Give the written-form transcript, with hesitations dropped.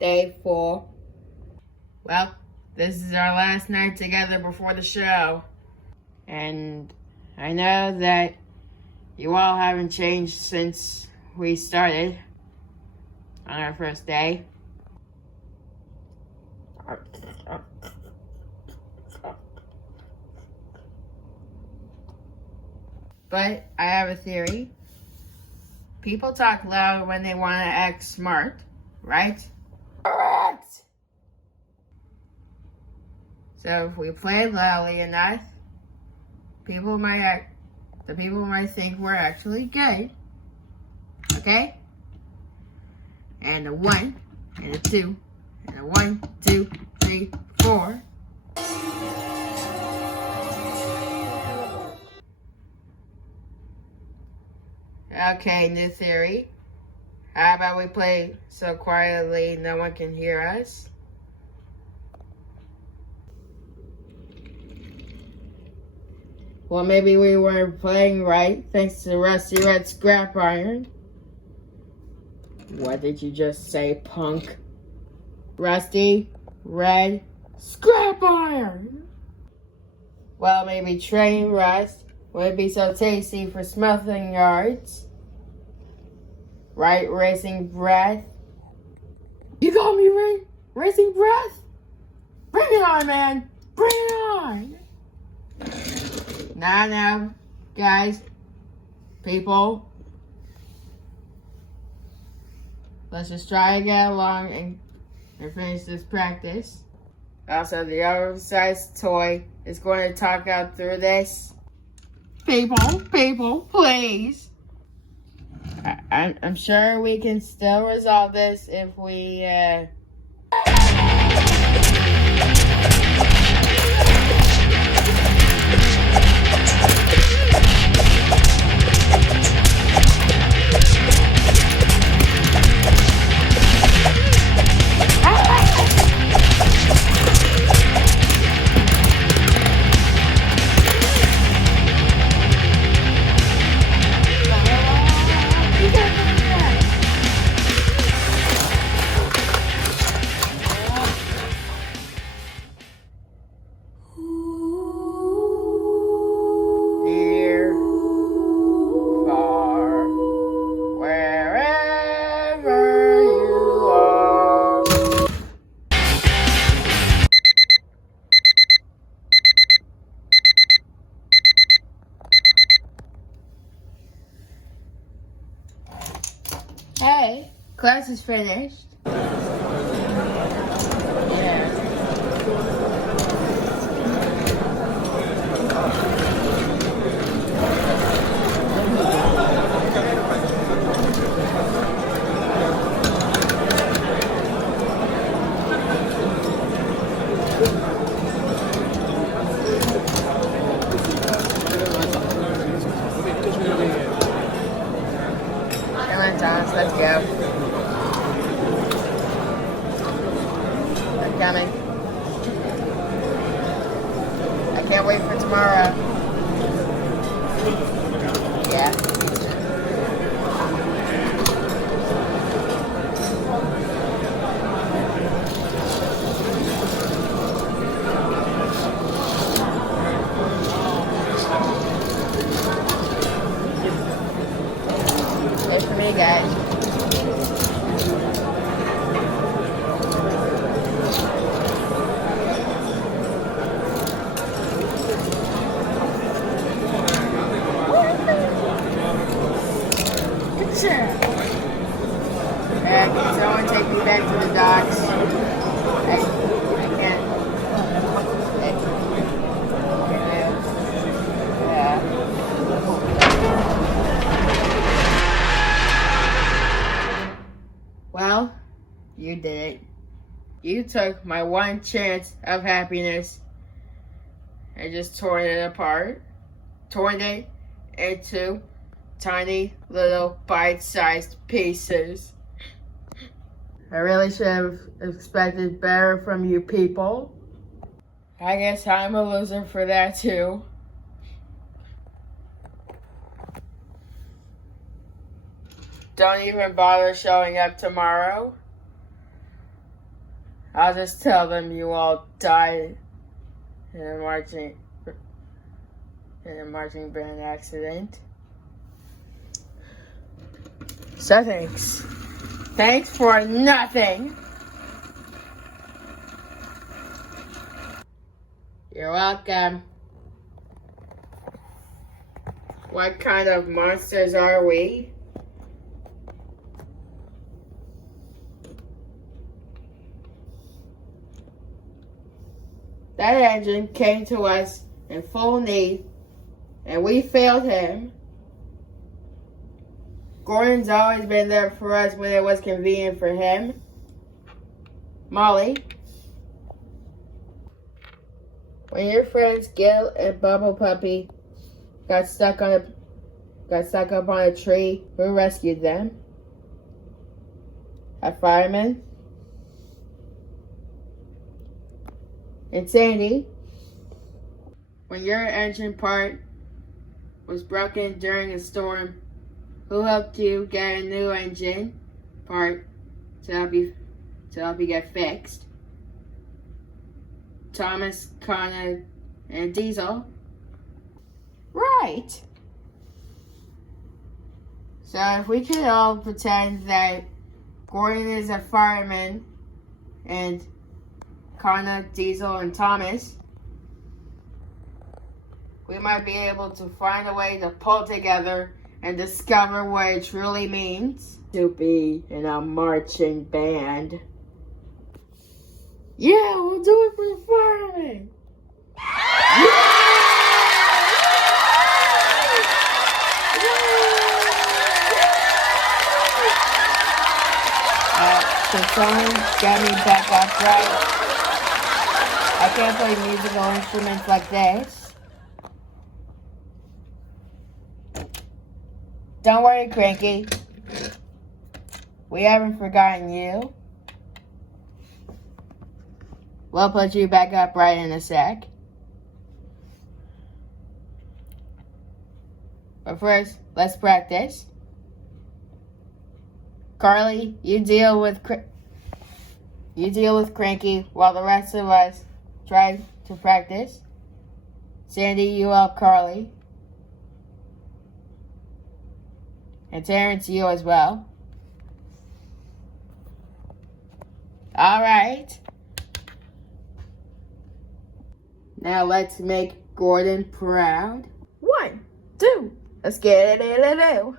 Day 4. Well, this is our last night together before the show. And I know that you all haven't changed since we started on our first day. But I have a theory. People talk loud when they want to act smart, right? Correct! So if we play loudly enough, the people might think we're actually gay. Okay? And a 1, and a 2, and a 1, 2, 3, 4. Okay, new theory. How about we play so quietly no one can hear us? Well, maybe we weren't playing right thanks to Rusty Red Scrap Iron. What did you just say, punk? Rusty Red Scrap Iron! Well, maybe train rust wouldn't be so tasty for smelting yards. Right, Racing Breath? You got me, Racing Breath? Bring it on, man! Bring it on! Now, guys, people, let's just try to get along and finish this practice. Also, the oversized toy is going to talk out through this. People, please. I'm sure we can still resolve this if we, Hey, class is finished. Yeah. Come on, Thomas, let's go. I'm coming. I can't wait for tomorrow. Yeah. Wait for me, guys. Can someone take me back to the docks? I can't. Well, you did it. You took my one chance of happiness and just tore it apart. Torn it into tiny little bite-sized pieces. I really should have expected better from you people. I guess I'm a loser for that too. Don't even bother showing up tomorrow. I'll just tell them you all died in a marching band accident. So thanks. Thanks for nothing. You're welcome. What kind of monsters are we? That engine came to us in full need, and we failed him. Gordon's always been there for us when it was convenient for him. Molly, when your friends Gil and Bubble Puppy got stuck up on a tree, who rescued them? A fireman? And Sandy, when your engine part was broken during a storm, who helped you get a new engine part to help you get fixed? Thomas, Connor, and Diesel. Right. So if we could all pretend that Gordon is a fireman and Connor, Diesel, and Thomas, we might be able to find a way to pull together and discover what it truly means to be in a marching band. Yeah, we'll do it for the firemen. Can someone get me back up right? I can't play musical instruments like this. Don't worry, Cranky. We haven't forgotten you. We'll put you back up right in a sec. But first, let's practice. Carly, you deal with Cranky while the rest of us try to practice. Sandy, you help Carly. And Terrence, you as well. All right. Now let's make Gordon proud. 1, 2, let's get it.